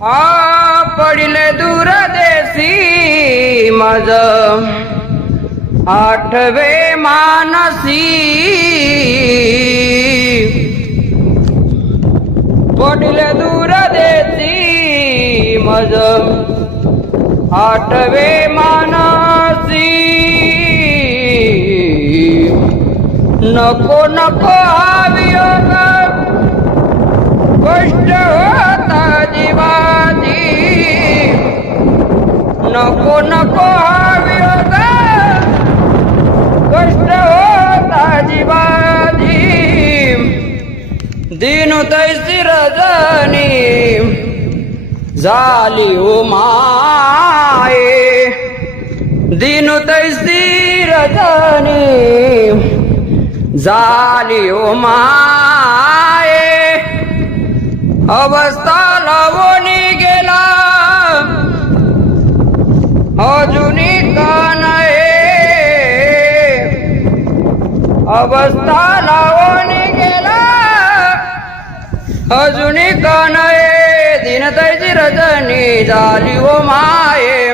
पडिले दूर देसी मज आठवे मानसी पडिले दूर देसी मज आठवे मानसी नको नको वियोग कष्ट होता जीवाची नको नको वियोग कष्ट होता जीवाची दिनु तैसी रजनी झाली ओ माये दिनु तैसी रजनी झाली ओ माये अवस्था लावणी गेला अजुनी कानये अवस्था लावणी गेला अजुनी कानये दिन तैसी रजनी झाली ओ माये